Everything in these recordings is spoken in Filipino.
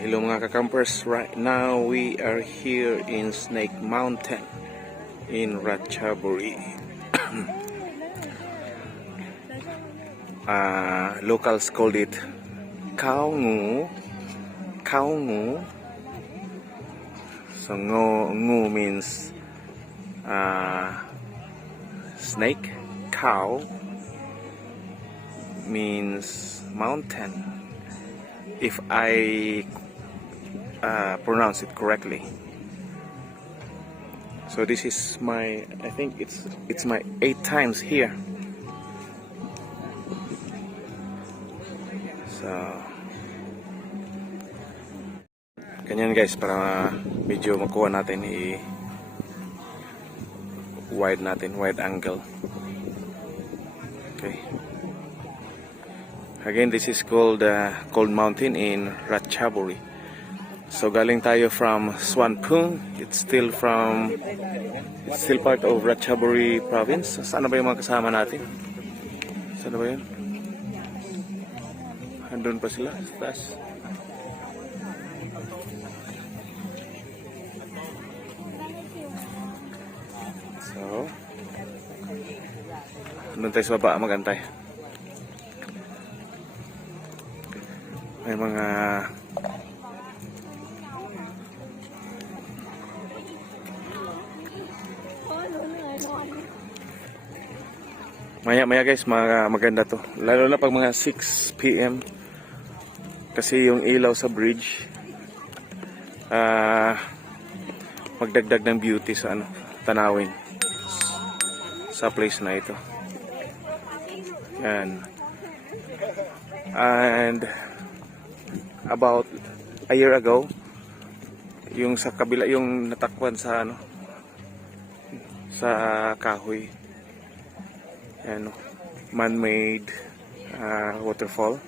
Hello mga kakampers, right now we are here in Snake Mountain in Ratchaburi. uh, locals called it Kaungu. Kaungu. So ngu means uh, snake. Cow means mountain. If I uh, pronounce it correctly. So this is my, I think it's it's my eight times here. So, ganyan guys para medyo makuha natin i wide natin, wide angle. Okay. Again, this is called uh, Cold Mountain in Ratchaburi. So galing tayo from Swanpung. It's still from it's still part of Ratchaburi province. Saan ba yung mga kasama natin? Saan ba yun? Andun pa sila sa. So, andun tayo sa baba magantay. Maya guys, mga maganda to. Lalo na pag mga 6 PM. Kasi yung ilaw sa bridge ah magdagdag ng beauty sa ano, tanawin sa place na ito. Yan. And about a year ago, yung sa kabila, yung natakpan sa ano, sa kahoy. Yan, man-made uh, waterfall.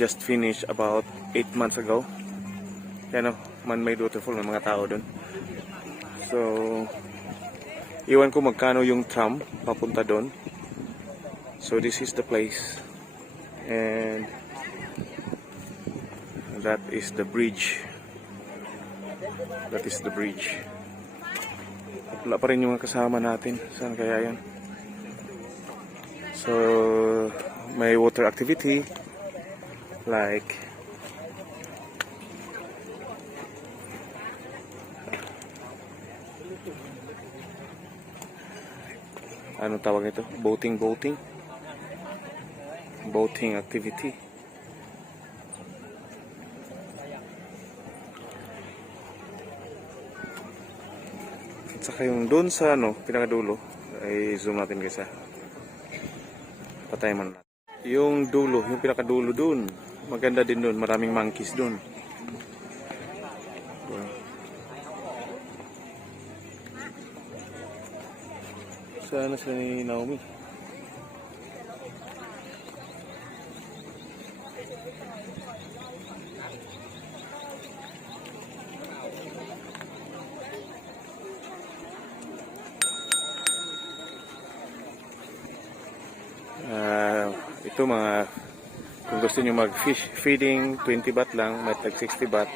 Just finished about 8 months ago. Yan o, man-made waterfall, may mga tao doon. So, iwan ko magkano yung tram papunta doon. So, this is the place. And that is the bridge. That is the bridge. Wala pa rin yung kasama natin. Saan kaya yan? So, may water activity like ano tawag ito? Boating, boating. Boating activity. At saka yung doon sa ano, pinakadulo, ay zoom natin guys ha. Patay man natin. Yung dulo, yung pinakadulo doon, maganda din doon, maraming monkeys. Wow. Sana sila ni Naomi. Ito mga kung gusto niyo mag fish feeding 20 baht lang may tag 60 baht.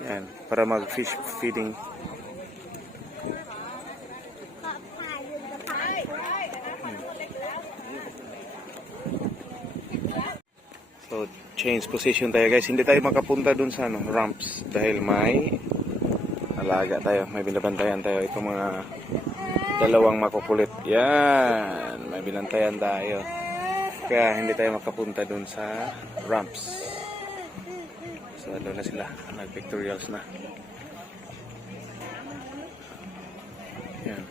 Yan para mag fish feeding. So change position tayo guys. Hindi tayo makapunta dun sa ano, ramps dahil may alaga tayo may binabantayan tayo. Itong mga dalawang makukulit. Yan may binantayan tayo kaya hindi tayo makapunta dun sa ramps. So doon na sila. Nag pictorials na. Yan.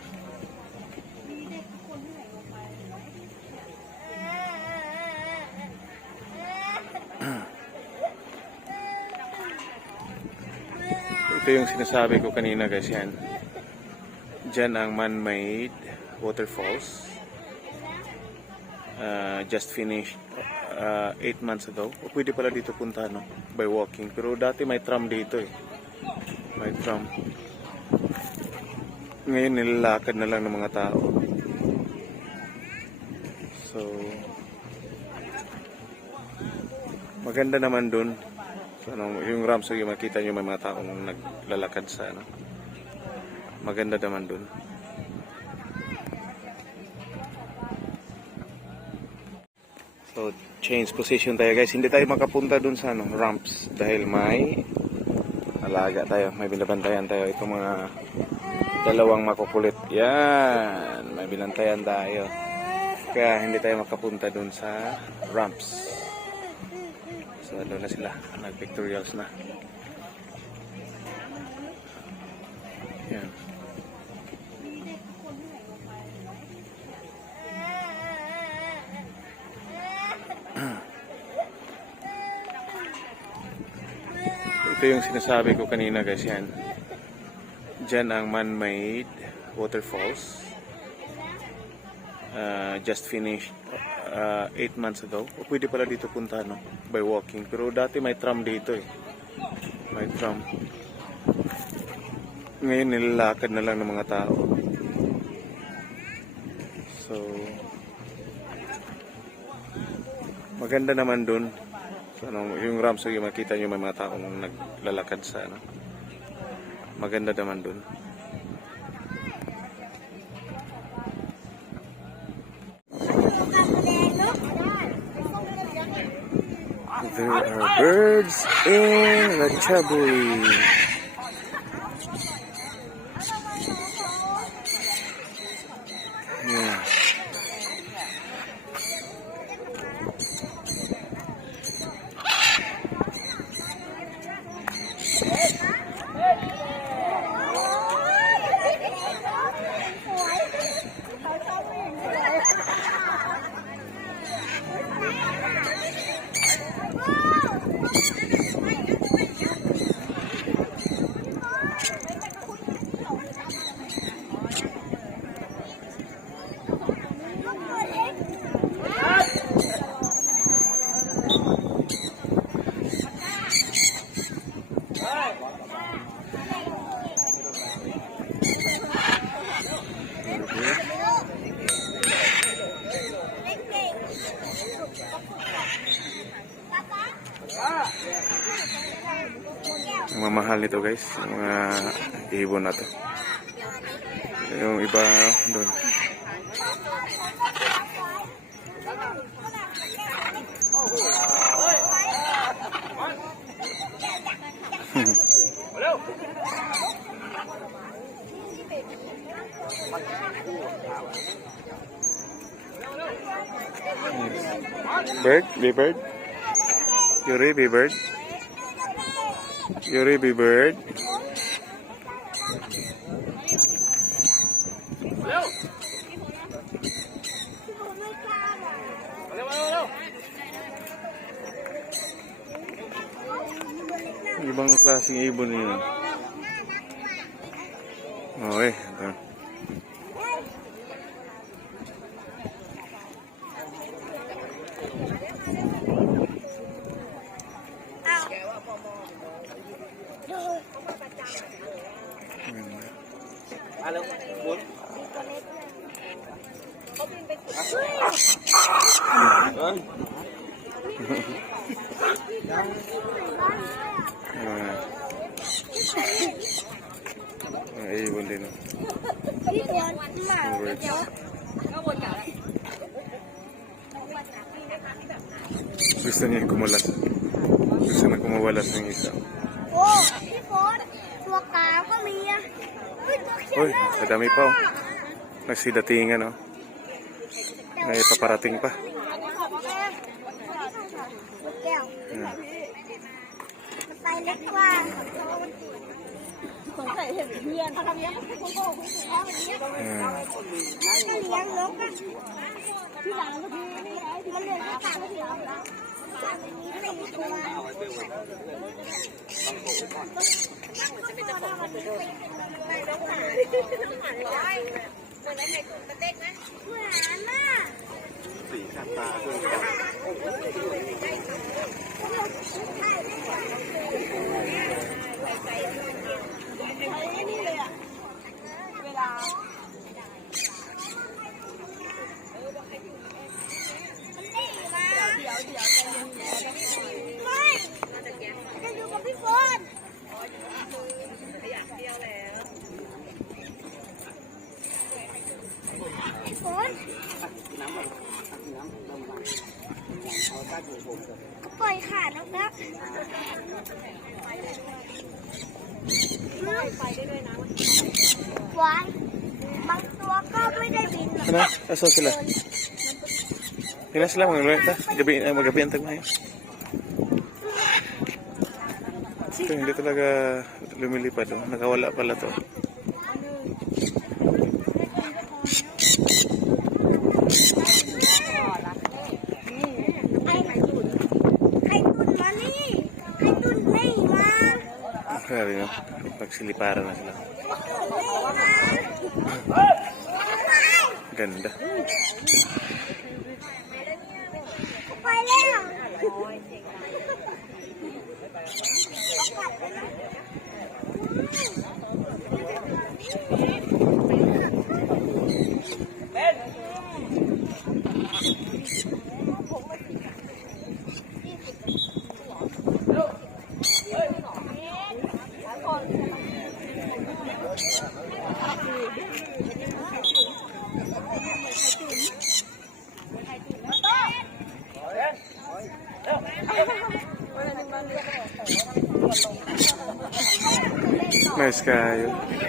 Ito yung sinasabi ko kanina guys. Yan. Diyan ang man-made waterfalls. Uh, just finished 8 months ago. O, pwede pala dito punta no? by walking. Pero dati may tram dito eh. May tram. Ngayon nilalakad na lang ng mga tao. So, maganda naman dun. So, ano, yung ramps yung makita nyo may mga taong naglalakad sa ano. Maganda naman dun. Change position tayo guys. Hindi tayo makapunta dun sa ano, ramps dahil may alaga tayo. May binabantayan tayo. Itong mga dalawang makukulit. Yan. May binantayan tayo. Kaya hindi tayo makapunta dun sa ramps. So, doon na sila. Nag-pictorials na. Ito yung sinasabi ko kanina guys yan. Diyan ang man-made waterfalls. Uh, just finished 8 months ago. O pwede pala dito punta no? by walking. Pero dati may tram dito eh. May tram. Ngayon nilalakad na lang ng mga tao. So, maganda naman dun. Ano, yung yung makita nyo may mga taong naglalakad sa ano. Maganda naman dun. There are birds in the Chaburi. Ang mamahal nito guys, mga ibon na to. Yung iba doon. Bird? Be bird? Yuri, be bird? Yuri, be bird? Ibang klaseng ibon yun. Okay. Hey, well, you know. Gusto niya kumulat. Gusto na kumawalat ng isa. Oh, ikon. Waka ko, Mia. Uy, madami pa oh. Nagsidatingan oh. Ay, paparating pa. Hmm. Pilot เห็นเพื่อนเขาทำเนี้ยคุณโก้คุณแม่วันนี้ก็เลี้ยงนกันที่หลังก็คือ้มันเลี้ยงแค่ตามที่หลังนะสี่ขั้นตาเพื่อน ปล่อยขาดแล้วนะไปได้ด้วยนะวายบางตัวก็ไม่ได้บินหรอก Ano? Aso sila? Ilan sila mga luleta? Gabi, ay, magabi ang tagmay. Ito hindi talaga lumilipad. Oh. Nakawala pala to. Pagsiliparan na sila. Ganda. ไป nice guy.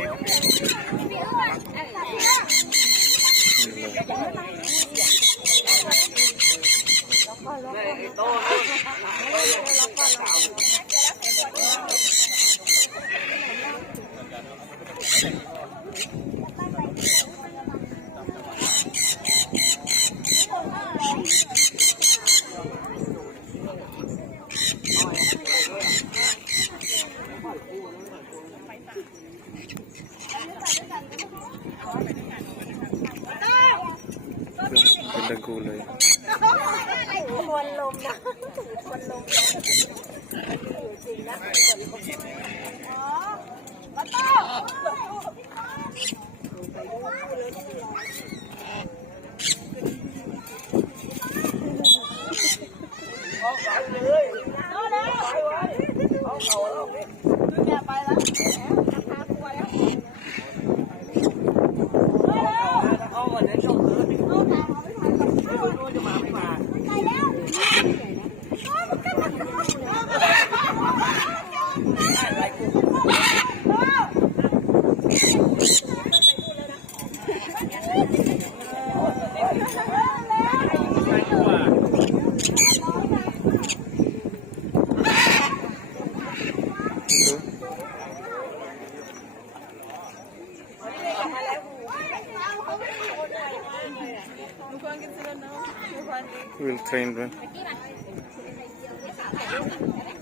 Well trained man.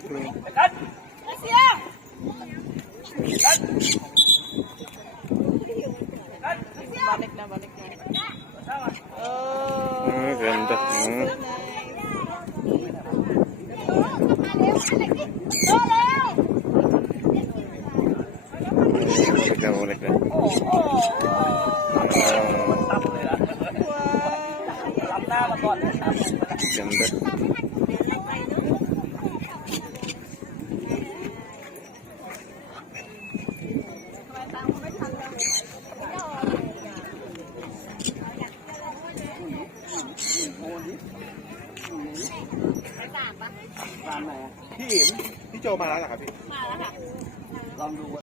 Hmm. Balik na, balik na. Oh. Ah, ganda. Hmm. Ulit na, ulit na. Ah, ganda.